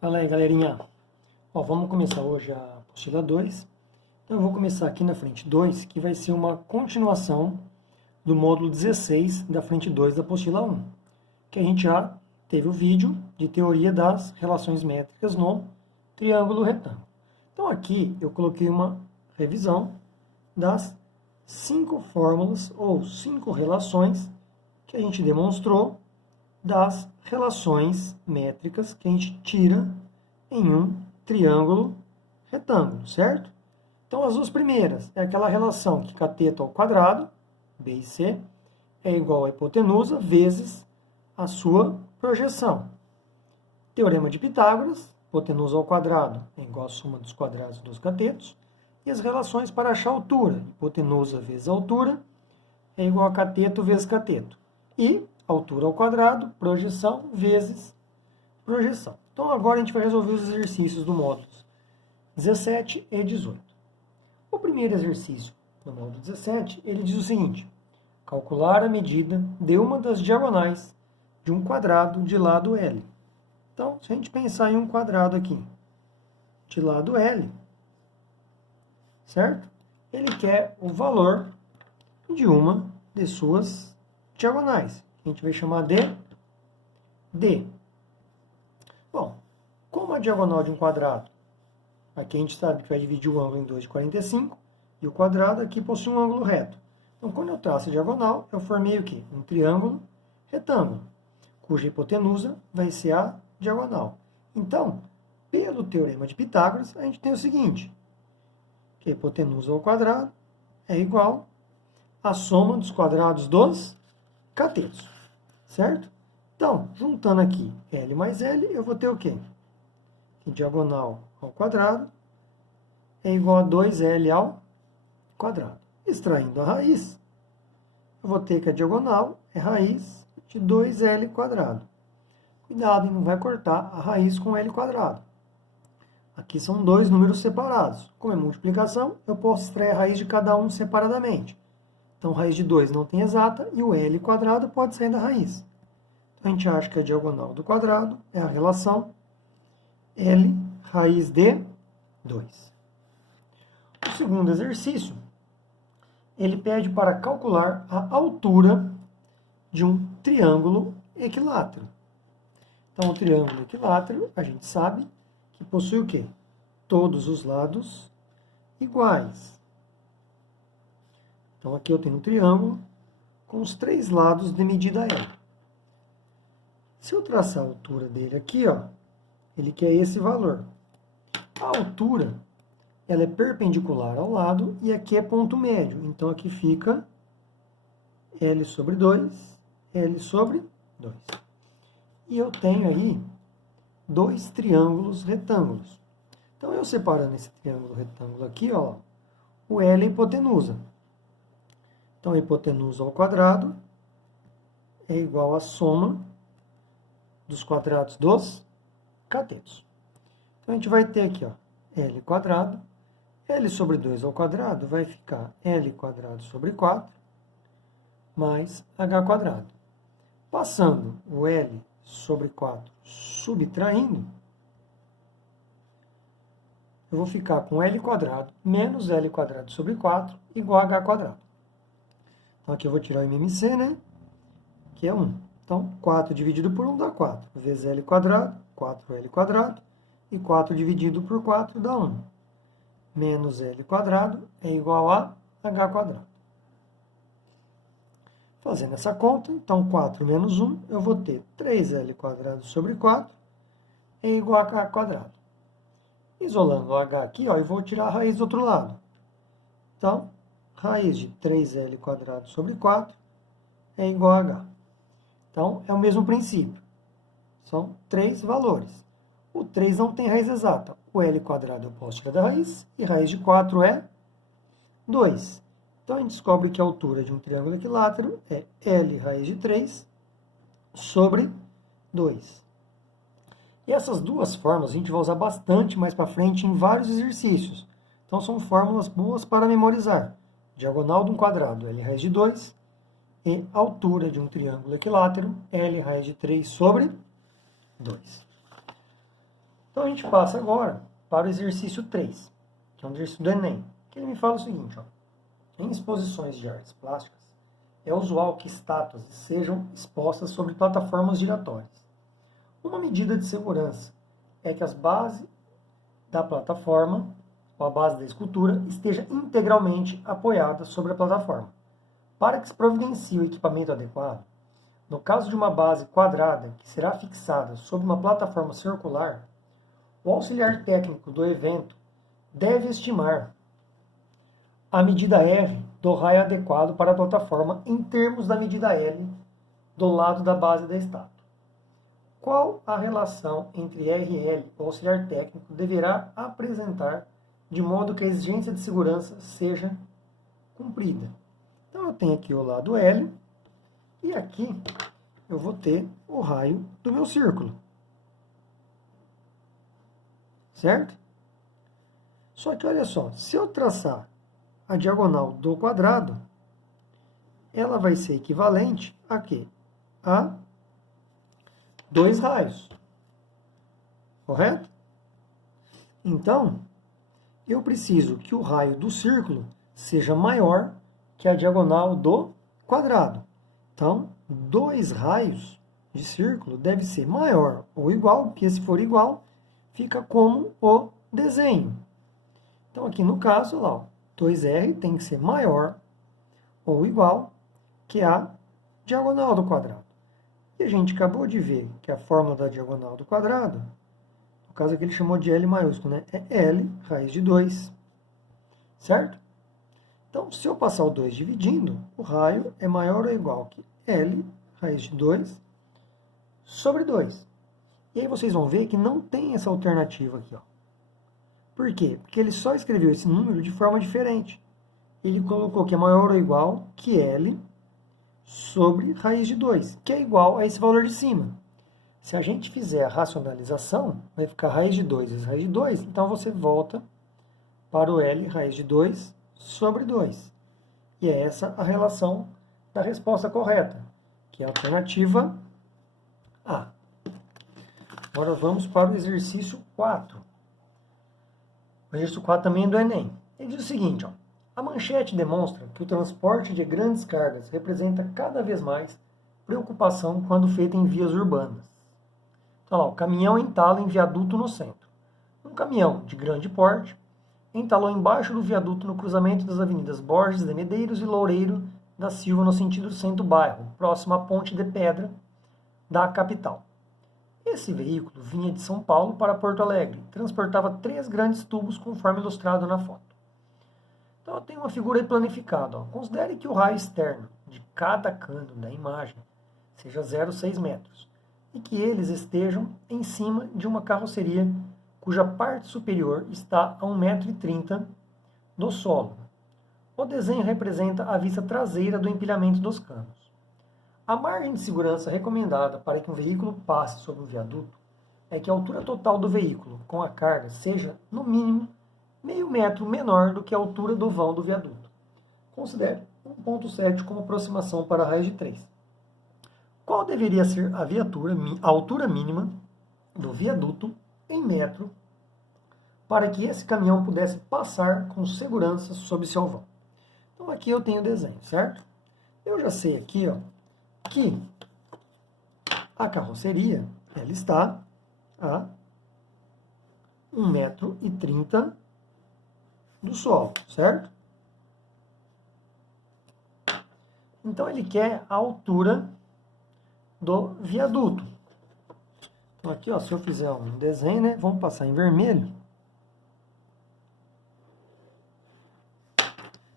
Fala aí, galerinha. Ó, vamos começar hoje a apostila 2. Então, eu vou começar aqui na frente 2, que vai ser uma continuação do módulo 16 da frente 2 da apostila 1, que a gente já teve o vídeo de teoria das relações métricas no triângulo retângulo. Então, aqui eu coloquei uma revisão das 5 fórmulas ou 5 relações que a gente demonstrou das relações métricas que a gente tira em um triângulo retângulo, certo? Então, as duas primeiras é aquela relação que cateto ao quadrado, B e C, é igual à hipotenusa vezes a sua projeção. Teorema de Pitágoras, hipotenusa ao quadrado é igual à soma dos quadrados dos catetos. E as relações para achar a altura, hipotenusa vezes altura, é igual a cateto vezes cateto. E altura ao quadrado, projeção vezes projeção. Então, agora a gente vai resolver os exercícios do módulos 17 e 18. O primeiro exercício do módulo 17, ele diz o seguinte: calcular a medida de uma das diagonais de um quadrado de lado L. Então, se a gente pensar em um quadrado aqui, de lado L, certo? Ele quer o valor de uma de suas diagonais. A gente vai chamar de D. Bom, como a diagonal de um quadrado, aqui a gente sabe que vai dividir o ângulo em 2 de 45, e o quadrado aqui possui um ângulo reto. Então, quando eu traço a diagonal, eu formei o quê? Um triângulo retângulo, cuja hipotenusa vai ser a diagonal. Então, pelo teorema de Pitágoras, a gente tem o seguinte, que a hipotenusa ao quadrado é igual à soma dos quadrados dos catetos, certo? Então, juntando aqui L mais L, eu vou ter o quê? Que diagonal ao quadrado é igual a 2L ao quadrado. Extraindo a raiz, eu vou ter que a diagonal é raiz de 2L quadrado. Cuidado, hein? Não vai cortar a raiz com L quadrado. Aqui são dois números separados. Como é multiplicação, eu posso extrair a raiz de cada um separadamente. Então, raiz de 2 não tem exata e o L quadrado pode sair da raiz. Então, a gente acha que a diagonal do quadrado é a relação L raiz de 2. O segundo exercício, ele pede para calcular a altura de um triângulo equilátero. Então, o triângulo equilátero, a gente sabe que possui o quê? Todos os lados iguais. Então, aqui eu tenho um triângulo com os 3 lados de medida L. Se eu traçar a altura dele aqui, ó, ele quer esse valor. A altura, ela é perpendicular ao lado e aqui é ponto médio. Então, aqui fica L sobre 2, L sobre 2. E eu tenho aí 2 triângulos retângulos. Então, eu separando esse triângulo retângulo aqui, ó, o L é hipotenusa. Então, a hipotenusa ao quadrado é igual à soma dos quadrados dos catetos. Então, a gente vai ter aqui, ó, L quadrado. L sobre 2 ao quadrado vai ficar L quadrado sobre 4 mais H quadrado. Passando o L sobre 4 subtraindo, eu vou ficar com L quadrado menos L quadrado sobre 4 igual a H quadrado. Então, aqui eu vou tirar o MMC, né? Que é 1. Então, 4 dividido por 1 dá 4. Vezes L quadrado, 4L quadrado. E 4 dividido por 4 dá 1. Menos L quadrado é igual a H quadrado. Fazendo essa conta, então 4 menos 1, eu vou ter 3L quadrado sobre 4 é igual a H quadrado. Isolando o H aqui, ó, eu vou tirar a raiz do outro lado. Então, raiz de 3L quadrado sobre 4 é igual a H. Então, é o mesmo princípio. São 3 valores. O 3 não tem raiz exata. O L quadrado eu posso tirar da raiz, e raiz de 4 é 2. Então, a gente descobre que a altura de um triângulo equilátero é L raiz de 3 sobre 2. E essas duas fórmulas a gente vai usar bastante mais para frente em vários exercícios. Então, são fórmulas boas para memorizar. Diagonal de um quadrado, L raiz de 2, e altura de um triângulo equilátero, L raiz de 3 sobre 2. Então a gente passa agora para o exercício 3, que é um exercício do Enem, que ele me fala o seguinte, ó, em exposições de artes plásticas, é usual que estátuas sejam expostas sobre plataformas giratórias. Uma medida de segurança é que as bases da plataforma, ou a base da escultura, esteja integralmente apoiada sobre a plataforma. Para que se providencie o equipamento adequado, no caso de uma base quadrada que será fixada sobre uma plataforma circular, o auxiliar técnico do evento deve estimar a medida R do raio adequado para a plataforma em termos da medida L do lado da base da estátua. Qual a relação entre R e L o auxiliar técnico deverá apresentar de modo que a exigência de segurança seja cumprida? Então eu tenho aqui o lado L e aqui eu vou ter o raio do meu círculo. Certo? Só que olha só, se eu traçar a diagonal do quadrado, ela vai ser equivalente a quê? A 2 raios. Correto? Então, eu preciso que o raio do círculo seja maior que a diagonal do quadrado. Então, 2 raios de círculo deve ser maior ou igual, porque se for igual, fica como o desenho. Então, aqui no caso, lá, ó, 2R tem que ser maior ou igual que a diagonal do quadrado. E a gente acabou de ver que a fórmula da diagonal do quadrado, no caso aqui ele chamou de L maiúsculo, né? É L raiz de 2, certo? Então, se eu passar o 2 dividindo, o raio é maior ou igual que L raiz de 2 sobre 2. E aí vocês vão ver que não tem essa alternativa aqui, ó. Por quê? Porque ele só escreveu esse número de forma diferente. Ele colocou que é maior ou igual que L sobre raiz de 2, que é igual a esse valor de cima. Se a gente fizer a racionalização, vai ficar raiz de 2 vezes raiz de 2, então você volta para o L raiz de 2 sobre 2. E é essa a relação da resposta correta, que é a alternativa A. Agora vamos para o exercício 4. O exercício 4 também é do Enem. Ele diz o seguinte, ó, a manchete demonstra que o transporte de grandes cargas representa cada vez mais preocupação quando feito em vias urbanas. Então, lá, o caminhão entala em viaduto no centro. Um caminhão de grande porte entalou embaixo do viaduto no cruzamento das avenidas Borges de Medeiros e Loureiro da Silva, no sentido centro-bairro, próximo à Ponte de Pedra da capital. Esse veículo vinha de São Paulo para Porto Alegre, transportava 3 grandes tubos, conforme ilustrado na foto. Então, eu tenho uma figura aí planificada. Ó. Considere que o raio externo de cada cano da imagem seja 0,6 metros e que eles estejam em cima de uma carroceria cuja parte superior está a 1,30 m do solo. O desenho representa a vista traseira do empilhamento dos canos. A margem de segurança recomendada para que um veículo passe sobre um viaduto é que a altura total do veículo com a carga seja, no mínimo, meio metro menor do que a altura do vão do viaduto. Considere 1,7 como aproximação para a raiz de 3. Qual deveria ser a altura mínima do viaduto em metro para que esse caminhão pudesse passar com segurança sob seu vão? Então aqui eu tenho o desenho, certo? Eu já sei aqui, ó, que a carroceria ela está a 1,30 m do solo, certo? Então ele quer a altura do viaduto. Então aqui, ó, se eu fizer um desenho, né, vamos passar em vermelho.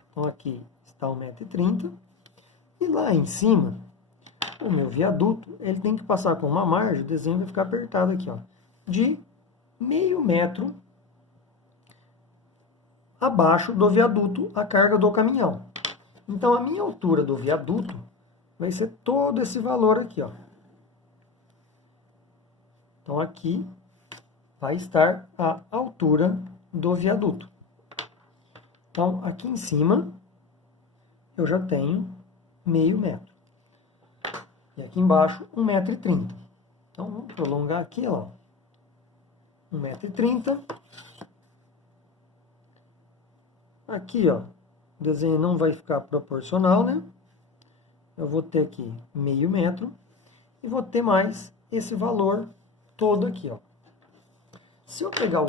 Então aqui está 1,30 m e lá em cima o meu viaduto, ele tem que passar com uma margem, o desenho vai ficar apertado aqui, ó, de meio metro abaixo do viaduto a carga do caminhão. Então, a minha altura do viaduto vai ser todo esse valor aqui, ó. Então, aqui vai estar a altura do viaduto. Então, aqui em cima, eu já tenho meio metro. E aqui embaixo, 1,30 m. Então, vamos prolongar aqui, ó. 1,30 m. Aqui, ó, o desenho não vai ficar proporcional, né? Eu vou ter aqui meio metro e vou ter mais esse valor todo aqui, ó. Se eu pegar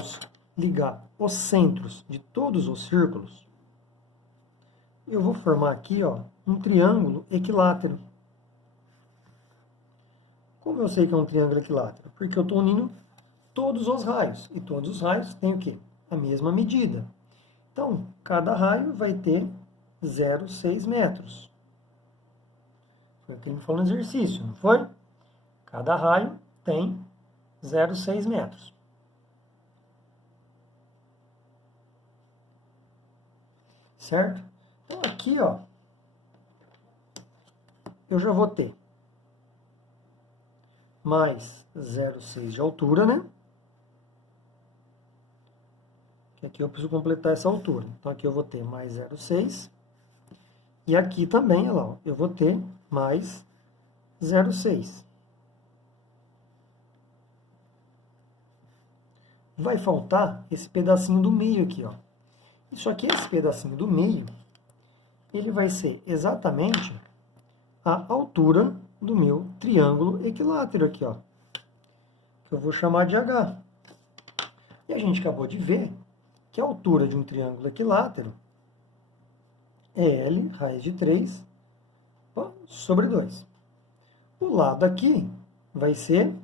ligar os centros de todos os círculos, eu vou formar aqui, ó, um triângulo equilátero. Como eu sei que é um triângulo equilátero? Porque eu estou unindo todos os raios. E todos os raios têm o quê? A mesma medida. Então, cada raio vai ter 0,6 metros. Foi o que ele me falou no exercício, não foi? Cada raio tem 0,6 metros. Certo? Então, aqui, ó, eu já vou ter mais 0,6 de altura, né? Que aqui eu preciso completar essa altura. Então, aqui eu vou ter mais 0,6. E aqui também, olha lá, ó, eu vou ter mais 0,6. Vai faltar esse pedacinho do meio aqui, ó. Isso aqui, esse pedacinho do meio, ele vai ser exatamente a altura do meu triângulo equilátero aqui, ó. Que eu vou chamar de H. E a gente acabou de ver que a altura de um triângulo equilátero é L, raiz de 3, sobre 2. O lado aqui vai ser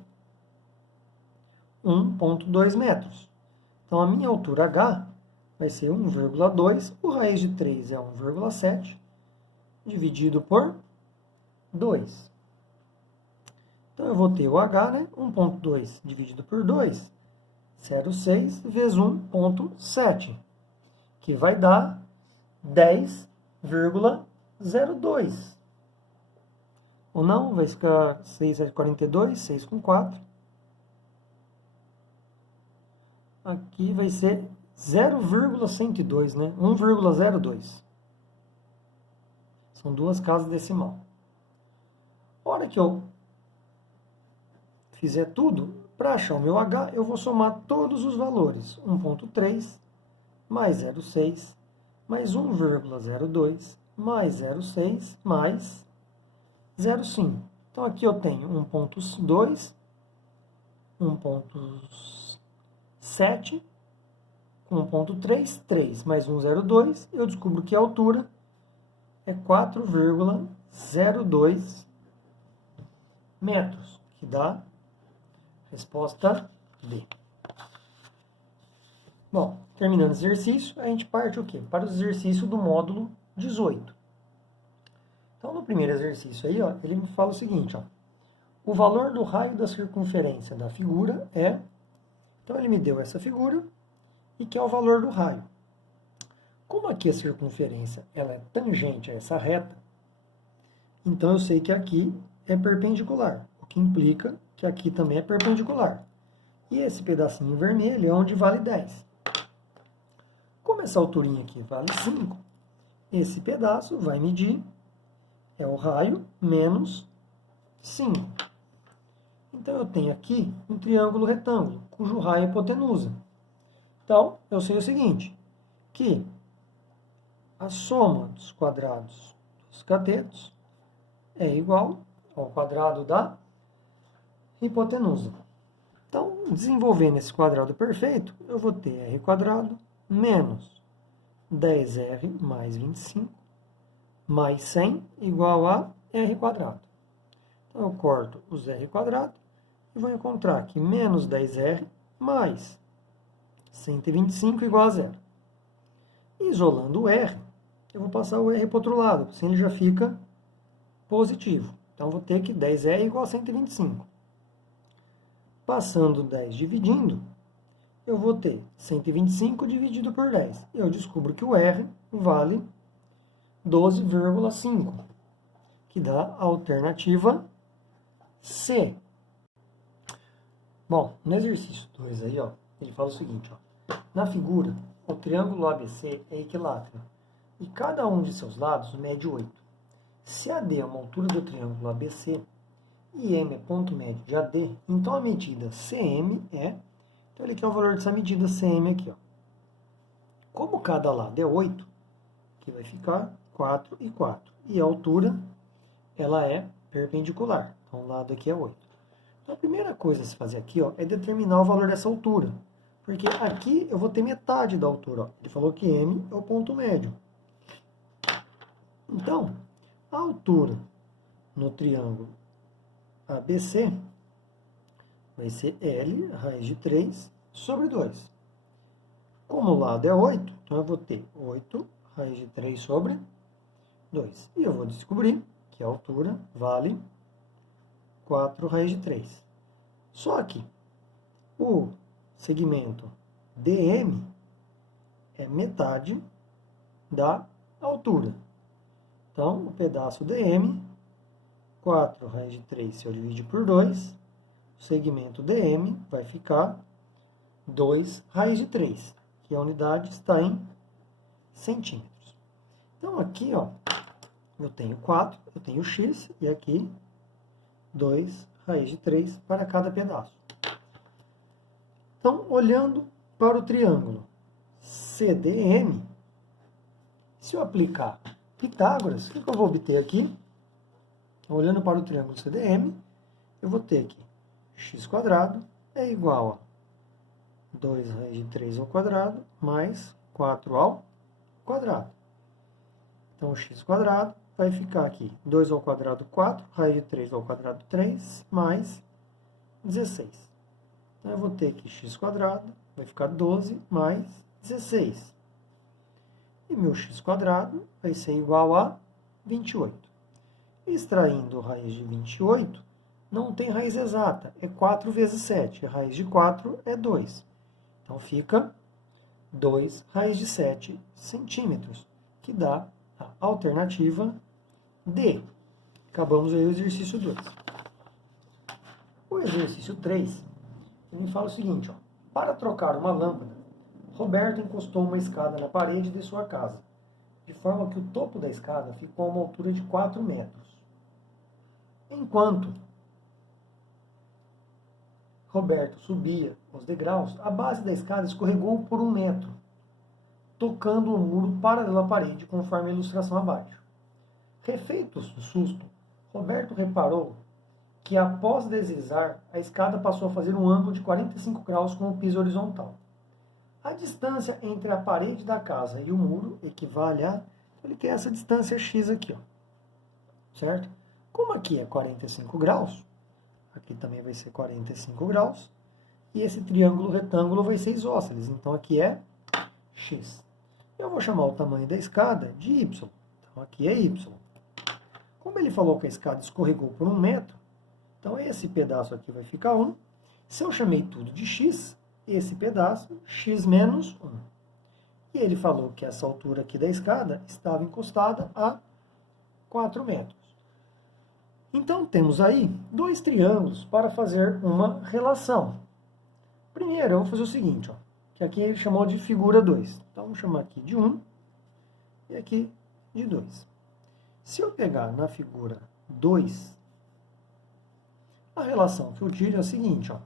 1,2 metros. Então, a minha altura H vai ser 1,2. O raiz de 3 é 1,7, dividido por 2. Então, eu vou ter o H, né? 1,2 dividido por 2, 0,6 vezes 1,7, que vai dar 10,02. Ou não, vai ficar 6, 7, 42, 6 com 4. Aqui vai ser 0,102, né? 1,02. São duas casas decimal. A hora que eu fizer tudo, para achar o meu H, eu vou somar todos os valores. 1,3 mais 0,6 mais 1,02 mais 0,6 mais 0,5. Então, aqui eu tenho 1,2, 1,7, 1,3, 3 mais 1,02. Eu descubro que a altura é 4,02 metros, que dá resposta D. Bom, terminando o exercício, a gente parte o quê? Para o exercício do módulo 18. Então, no primeiro exercício aí, ó, ele me fala o seguinte, ó. O valor do raio da circunferência da figura é... Então, ele me deu essa figura e que é o valor do raio. Como aqui a circunferência ela é tangente a essa reta, então eu sei que aqui é perpendicular, o que implica que aqui também é perpendicular. E esse pedacinho vermelho é onde vale 10. Como essa alturinha aqui vale 5, esse pedaço vai medir, é o raio menos 5. Então, eu tenho aqui um triângulo retângulo, cujo raio é hipotenusa. Então, eu sei o seguinte, que a soma dos quadrados dos catetos é igual ao quadrado da hipotenusa. Então, desenvolvendo esse quadrado perfeito, eu vou ter r quadrado menos 10r mais 25 mais 100 igual a r quadrado. Então, eu corto os r quadrado e vou encontrar que menos 10r mais 125 igual a zero. Isolando o r, eu vou passar o r para o outro lado, assim ele já fica positivo. Então, eu vou ter que 10r igual a 125. Passando 10 dividindo, eu vou ter 125 dividido por 10. Eu descubro que o R vale 12,5, que dá a alternativa C. Bom, no exercício 2 aí, ó, ele fala o seguinte, ó. Na figura, o triângulo ABC é equilátero e cada um de seus lados mede 8. Se AD é uma altura do triângulo ABC e M é ponto médio de AD, então a medida CM é... Então, ele quer o valor dessa medida CM aqui, ó. Como cada lado é 8, aqui vai ficar 4 e 4. E a altura, ela é perpendicular. Então, o lado aqui é 8. Então, a primeira coisa a se fazer aqui, ó, é determinar o valor dessa altura. Porque aqui eu vou ter metade da altura, ó. Ele falou que M é o ponto médio. Então, a altura no triângulo ABC vai ser L, raiz de 3, sobre 2. Como o lado é 8, então eu vou ter 8 raiz de 3 sobre 2. E eu vou descobrir que a altura vale 4 raiz de 3. Só que o segmento DM é metade da altura. Então, o pedaço DM, 4 raiz de 3, se eu dividir por 2, o segmento DM vai ficar 2 raiz de 3, que a unidade está em centímetros. Então, aqui, ó, eu tenho 4, eu tenho x, e aqui 2 raiz de 3 para cada pedaço. Então, olhando para o triângulo CDM, se eu aplicar Pitágoras, o que eu vou obter aqui? Olhando para o triângulo CDM, eu vou ter que x² é igual a 2 raiz de 3 ao quadrado mais 4 ao quadrado. Então, x² vai ficar aqui 2 ao quadrado 4, raiz de 3 ao quadrado 3, mais 16. Então, eu vou ter que x² vai ficar 12 mais 16. E meu x² vai ser igual a 28. Extraindo raiz de 28, não tem raiz exata, é 4 vezes 7. A raiz de 4 é 2. Então, fica 2 raiz de 7 centímetros, que dá a alternativa D. Acabamos aí o exercício 2. O exercício 3, ele fala o seguinte, ó, para trocar uma lâmpada, Roberto encostou uma escada na parede de sua casa, de forma que o topo da escada ficou a uma altura de 4 metros. Enquanto Roberto subia os degraus, a base da escada escorregou por 1 metro, tocando o muro paralelo à parede, conforme a ilustração abaixo. Refeito o susto, Roberto reparou que, após deslizar, a escada passou a fazer um ângulo de 45 graus com o piso horizontal. A distância entre a parede da casa e o muro equivale a... Ele quer essa distância x aqui, ó. Certo? Como aqui é 45 graus, aqui também vai ser 45 graus, e esse triângulo retângulo vai ser isósceles, então aqui é x. Eu vou chamar o tamanho da escada de y, então aqui é y. Como ele falou que a escada escorregou por 1 metro, então esse pedaço aqui vai ficar 1. Se eu chamei tudo de x, esse pedaço, x menos 1. E ele falou que essa altura aqui da escada estava encostada a 4 metros. Então, temos aí 2 triângulos para fazer uma relação. Primeiro, eu vou fazer o seguinte, ó, que aqui ele chamou de figura 2. Então, vamos chamar aqui de 1 e aqui de 2. Se eu pegar na figura 2, a relação que eu tiro é a seguinte, ó.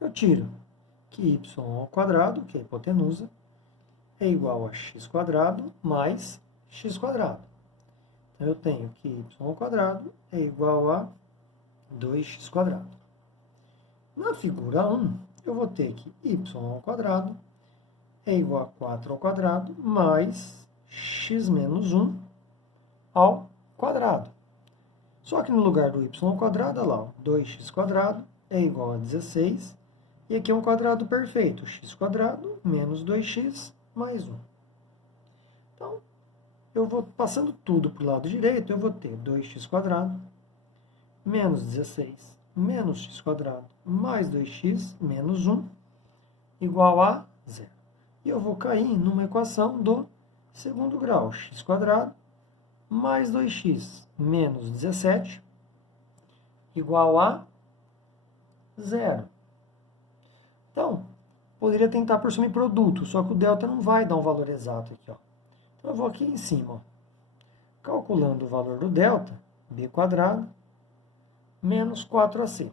Eu tiro que y ao quadrado, que é a hipotenusa, é igual a x² mais x². Então, eu tenho que y ao quadrado é igual a 2x². Na figura 1, eu vou ter que y ao quadrado é igual a 4 ao quadrado mais x menos 1 ao quadrado. Só que no lugar do y ao quadrado, olha lá, 2x² é igual a 16. E aqui é um quadrado perfeito, x² menos 2x mais 1. Então, eu vou passando tudo para o lado direito, eu vou ter 2x² menos 16 menos x² mais 2x menos 1 igual a 0. E eu vou cair numa equação do segundo grau, x² mais 2x menos 17 igual a 0. Então, poderia tentar por soma e produto, só que o delta não vai dar um valor exato aqui, ó. Então, eu vou aqui em cima, ó, calculando o valor do delta, b² menos 4ac.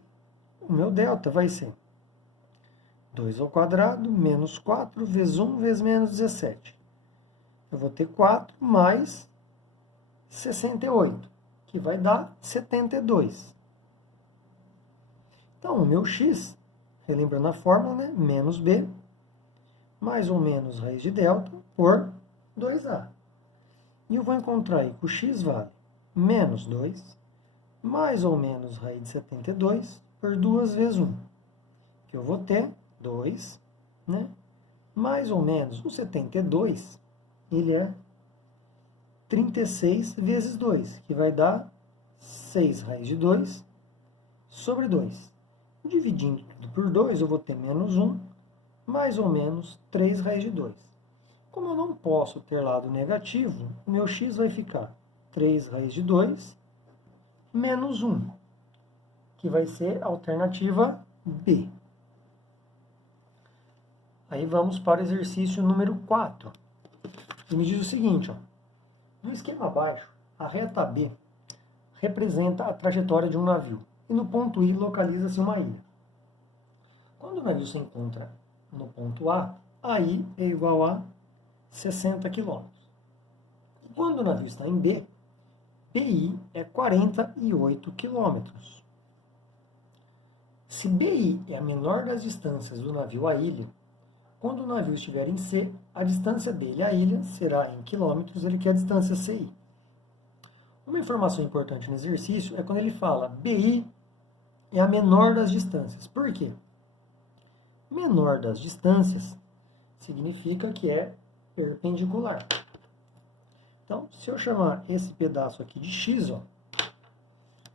O meu delta vai ser 2 ao quadrado menos 4 vezes 1 vezes menos 17. Eu vou ter 4 mais 68, que vai dar 72. Então, o meu x, relembrando a fórmula, né? Menos b, mais ou menos raiz de delta, por 2a. E eu vou encontrar aí que o x vale menos 2, mais ou menos raiz de 72, por 2 vezes 1. Que eu vou ter 2, né? Mais ou menos o 72, ele é 36 vezes 2, que vai dar 6 raiz de 2 sobre 2. Dividindo tudo por 2, eu vou ter menos 1, mais ou menos 3 raiz de 2. Como eu não posso ter lado negativo, o meu x vai ficar 3 raiz de 2 menos 1, que vai ser a alternativa B. Aí vamos para o exercício número 4. Que me diz o seguinte, ó. No esquema abaixo, a reta B representa a trajetória de um navio. E no ponto I localiza-se uma ilha. Quando o navio se encontra no ponto A, I é igual a 60 km. E quando o navio está em B, PI é 48 km. Se BI é a menor das distâncias do navio à ilha, quando o navio estiver em C, a distância dele à ilha será em quilômetros, ele quer a distância CI. Uma informação importante no exercício é quando ele fala BI é a menor das distâncias. Por quê? Menor das distâncias significa que é perpendicular. Então, se eu chamar esse pedaço aqui de x, ó,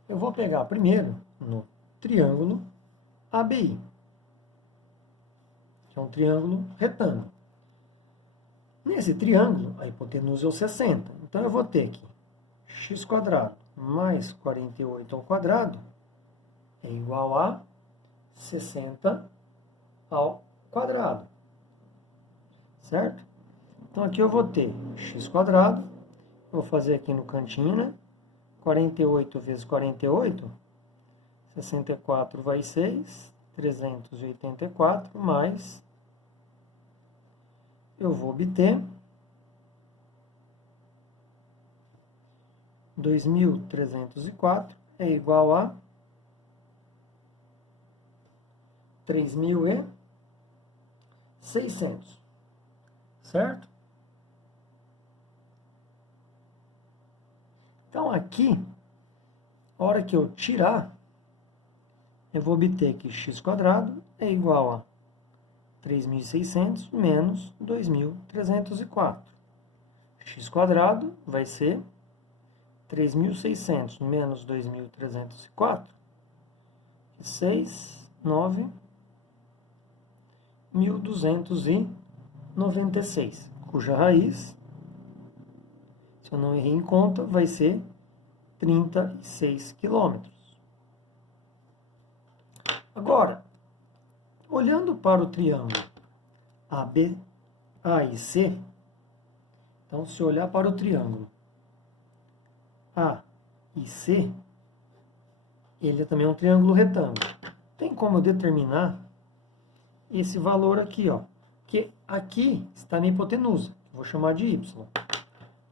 eu vou pegar primeiro no triângulo ABI, que é um triângulo retângulo. Nesse triângulo, a hipotenusa é o 60. Então, eu vou ter que x² mais 48 ao quadrado é igual a 60 ao quadrado. Certo? Então, aqui eu vou ter x², vou fazer aqui no cantinho, né? 48 vezes 48, 64 vai 6, 384, mais eu vou obter 2.304 é igual a 3.600, certo? Então, aqui, a hora que eu tirar, eu vou obter que x² é igual a 3.600 menos 2.304. X² vai ser 3.600 menos 2.304, 6, 9, 1.296, cuja raiz, se eu não errei em conta, vai ser 36 quilômetros. Agora, olhando para o triângulo AB, A e C, então, se eu olhar para o triângulo A e C, ele também é um triângulo retângulo. Tem como eu determinar esse valor aqui, ó, que aqui está na hipotenusa, vou chamar de y.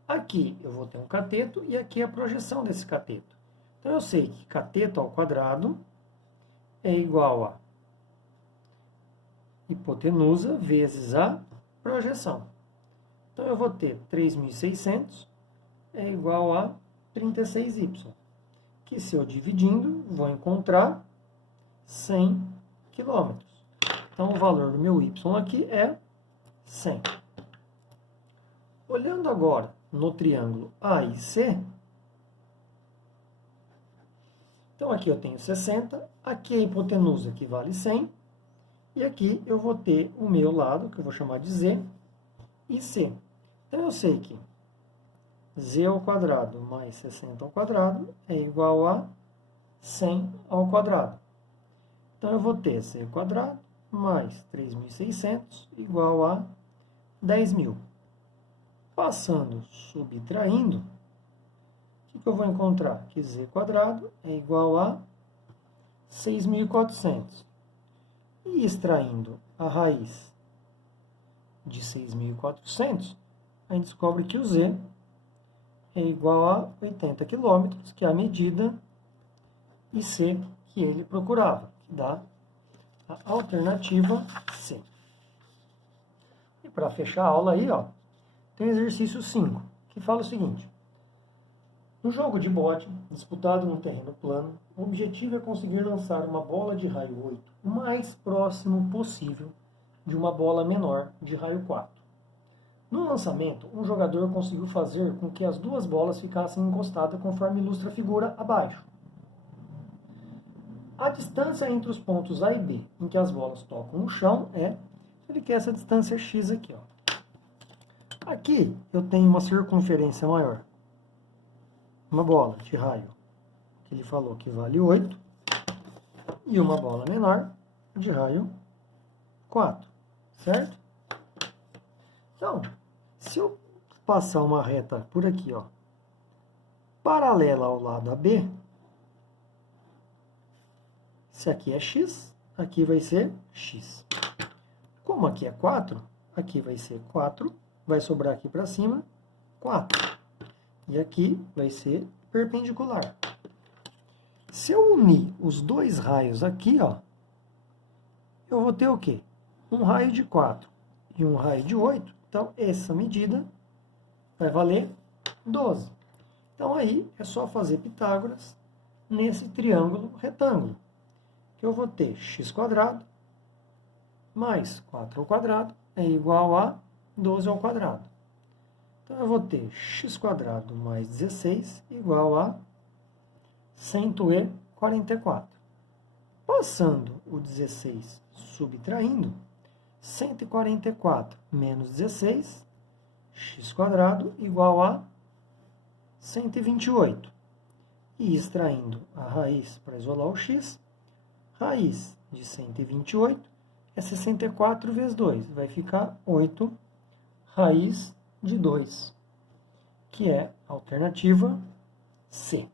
Aqui eu vou ter um cateto e aqui a projeção desse cateto. Então, eu sei que cateto ao quadrado é igual a hipotenusa vezes a projeção. Então, eu vou ter 3.600 é igual a 36y, que se eu dividindo, vou encontrar 100 km. Então, o valor do meu y aqui é 100. Olhando agora no triângulo A e C, então aqui eu tenho 60, aqui a hipotenusa que vale 100, e aqui eu vou ter o meu lado, que eu vou chamar de Z, e C. Então eu sei que Z ao quadrado mais 60 ao quadrado é igual a 100 ao quadrado. Então eu vou ter C quadrado mais 3.600 igual a 10.000. Passando, subtraindo, o que eu vou encontrar? Que z² é igual a 6.400. E extraindo a raiz de 6.400, a gente descobre que o Z é igual a 80 km, que é a medida IC que ele procurava, que dá a alternativa C. E para fechar a aula aí, ó, tem o exercício 5, que fala o seguinte: no jogo de bote, disputado no terreno plano, o objetivo é conseguir lançar uma bola de raio 8 o mais próximo possível de uma bola menor de raio 4. No lançamento, um jogador conseguiu fazer com que as duas bolas ficassem encostadas conforme ilustra a figura abaixo. A distância entre os pontos A e B em que as bolas tocam no chão é, ele quer essa distância x aqui, ó. Aqui eu tenho uma circunferência maior, uma bola de raio, que ele falou que vale 8, e uma bola menor de raio 4, certo? Então, se eu passar uma reta por aqui, ó, paralela ao lado AB, se aqui é x, aqui vai ser x. Como aqui é 4, aqui vai ser 4, vai sobrar aqui para cima 4. E aqui vai ser perpendicular. Se eu unir os dois raios aqui, ó, eu vou ter o quê? Um raio de 4 e um raio de 8. Então, essa medida vai valer 12. Então, aí é só fazer Pitágoras nesse triângulo retângulo. Que eu vou ter x² mais 4 ao quadrado é igual a 12 ao quadrado. Então, eu vou ter x² mais 16 igual a 144. Passando o 16 subtraindo, 144 menos 16, x² igual a 128. E extraindo a raiz para isolar o x, raiz de 128 é 64 vezes 2, vai ficar 8 raiz de 2, que é a alternativa C.